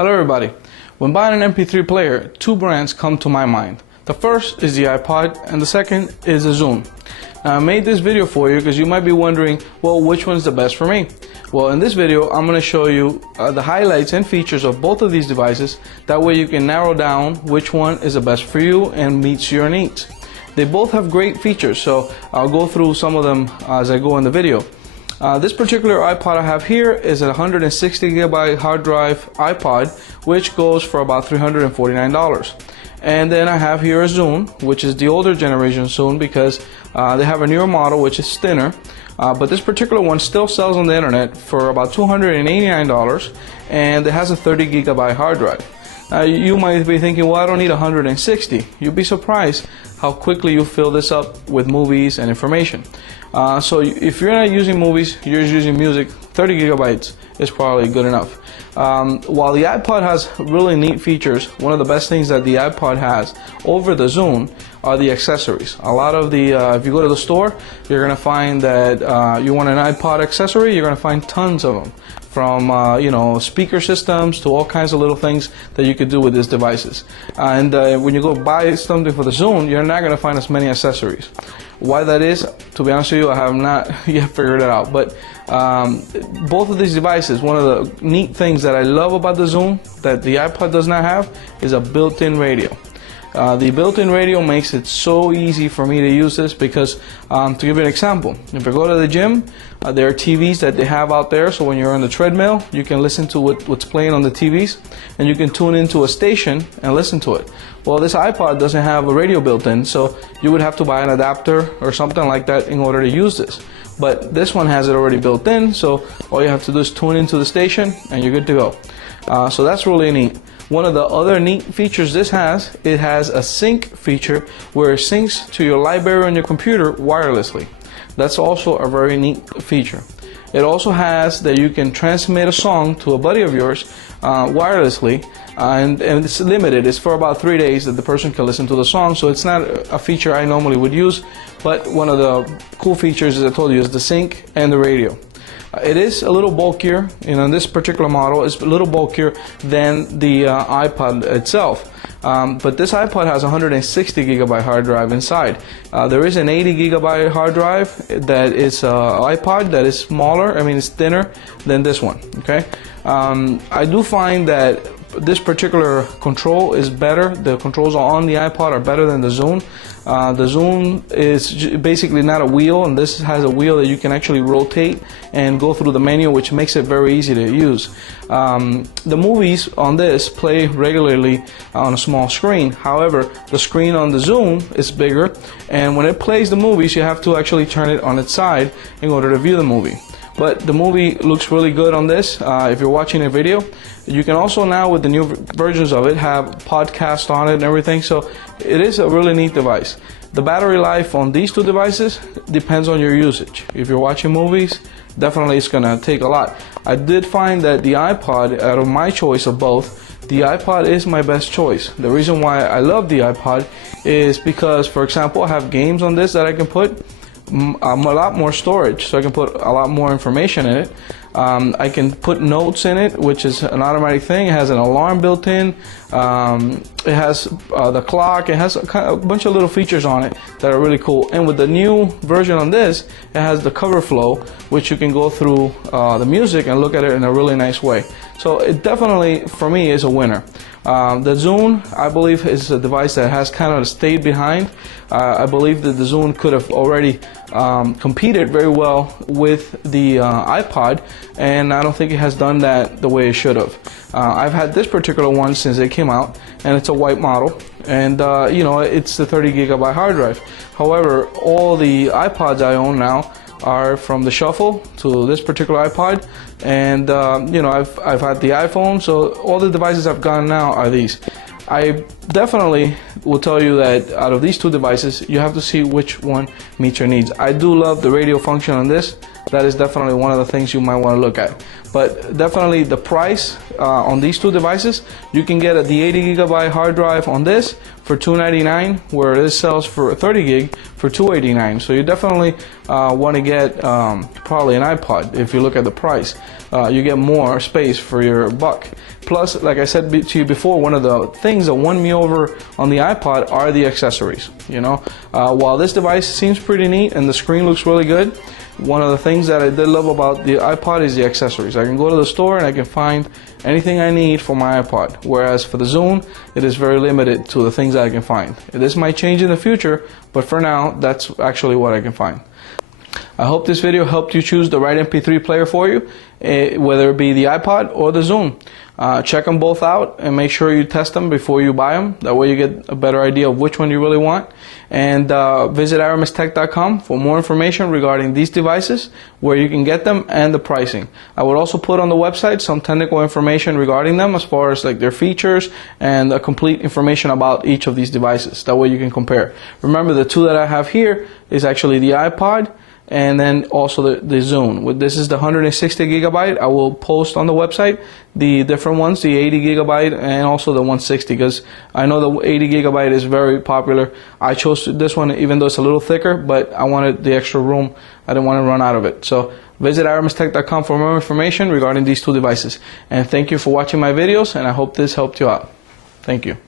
Hello everybody. When buying an MP3 player, two brands come to my mind. The first is the iPod and the second is the Zune. Now, I made this video for you because you might be wondering, well, which one's the best for me? Well, in this video, I'm going to show you the highlights and features of both of these devices. That way you can narrow down which one is the best for you and meets your needs. They both have great features, so I'll go through some of them as I go in the video. This particular iPod I have here is a 160 gigabyte hard drive iPod, which goes for about $349. And then I have here a Zune, which is the older generation Zune because they have a newer model which is thinner. But this particular one still sells on the internet for about $289, and it has a 30 gigabyte hard drive. You might be thinking, well, I don't need 160. You'd be surprised how quickly you fill this up with movies and information. So if you're not using movies, you're using music, 30 gigabytes is probably good enough. While the iPod has really neat features, one of the best things that the iPod has over the Zune are the accessories. A lot of the, if you go to the store, you're going to find that you want an iPod accessory, you're going to find tons of them. From you know, speaker systems to all kinds of little things that you could do with these devices. And when you go buy something for the Zune, you're not going to find as many accessories. Why that is, to be honest with you, I have not yet figured it out. But both of these devices, one of the neat things that I love about the Zune that the iPod does not have is a built-in radio. The built-in radio makes it so easy for me to use this because, to give you an example, if I go to the gym, there are TVs that they have out there, so when you're on the treadmill, you can listen to what's playing on the TVs, and you can tune into a station and listen to it. Well, this iPod doesn't have a radio built in, so you would have to buy an adapter or something like that in order to use this. But this one has it already built in, so all you have to do is tune into the station and you're good to go. So that's really neat. One of the other neat features this has, it has a sync feature where it syncs to your library on your computer wirelessly. That's also a very neat feature. It also has that you can transmit a song to a buddy of yours wirelessly, and it's limited. It's for about 3 days that the person can listen to the song, so it's not a feature I normally would use, but one of the cool features, as I told you, is the sync and the radio. It is a little bulkier, this particular model is a little bulkier than the iPod itself. But this iPod has a 160 gigabyte hard drive inside. There is an 80 gigabyte hard drive that is iPod that is smaller, it's thinner than this one, okay? I do find that this particular control is better. The controls on the iPod are better than the Zune. The Zune is basically not a wheel, and this has a wheel that you can actually rotate and go through the menu, which makes it very easy to use. The movies on this play regularly on a small screen. However, the screen on the Zune is bigger, and when it plays the movies, you have to actually turn it on its side in order to view the movie. But the movie looks really good on this if you're watching a video. You can also now, with the new versions of it, have podcasts on it and everything, so it is a really neat device. The battery life on these two devices depends on your usage. If you're watching movies, definitely it's going to take a lot. I did find that the iPod, out of my choice of both, the iPod is my best choice. The reason why I love the iPod is because, for example, I have games on this that I can put a lot more storage, so I can put a lot more information in it. I can put notes in it, which is an automatic thing. It has an alarm built in. It has the clock. It has a bunch of little features on it that are really cool. And with the new version on this, it has the cover flow, which you can go through the music and look at it in a really nice way. So it definitely, for me, is a winner. The Zune, I believe, is a device that has kind of stayed behind. I believe that the Zune could have already competed very well with the iPod, and I don't think it has done that the way it should have. I've had this particular one since it came out, and it's a white model, and it's the 30 gigabyte hard drive. However, all the iPods I own now are from the Shuffle to this particular iPod, and I've had the iPhone, so all the devices I've gotten now are these. I definitely will tell you that out of these two devices, you have to see which one meets your needs. I do love the radio function on this. That is definitely one of the things you might want to look at. But definitely the price on these two devices, you can get the 80 gigabyte hard drive on this for $299, where this sells for 30 gig for $289. So you definitely want to get probably an iPod. If you look at the price, you get more space for your buck. Plus, like I said to you before, one of the things that won me over on the iPod are the accessories. You know, while this device seems pretty neat and the screen looks really good, one of the things that I did love about the iPod is the accessories. I can go to the store and I can find anything I need for my iPod, whereas for the Zune, it is very limited to the things that I can find. This might change in the future, but for now, that's actually what I can find. I hope this video helped you choose the right MP3 player for you, whether it be the iPod or the Zune. Check them both out and make sure you test them before you buy them. That way you get a better idea of which one you really want. And visit aramistech.com for more information regarding these devices, where you can get them and the pricing. I would also put on the website some technical information regarding them, as far as like their features and complete information about each of these devices. That way you can compare. Remember, the two that I have here is actually the iPod and then also the Zune. This is the 160 gigabyte. I will post on the website the different ones, the 80 gigabyte and also the 160, because I know the 80 gigabyte is very popular. I chose this one even though it's a little thicker, but I wanted the extra room. I didn't want to run out of it. So visit aramistech.com for more information regarding these two devices. And thank you for watching my videos, and I hope this helped you out. Thank you.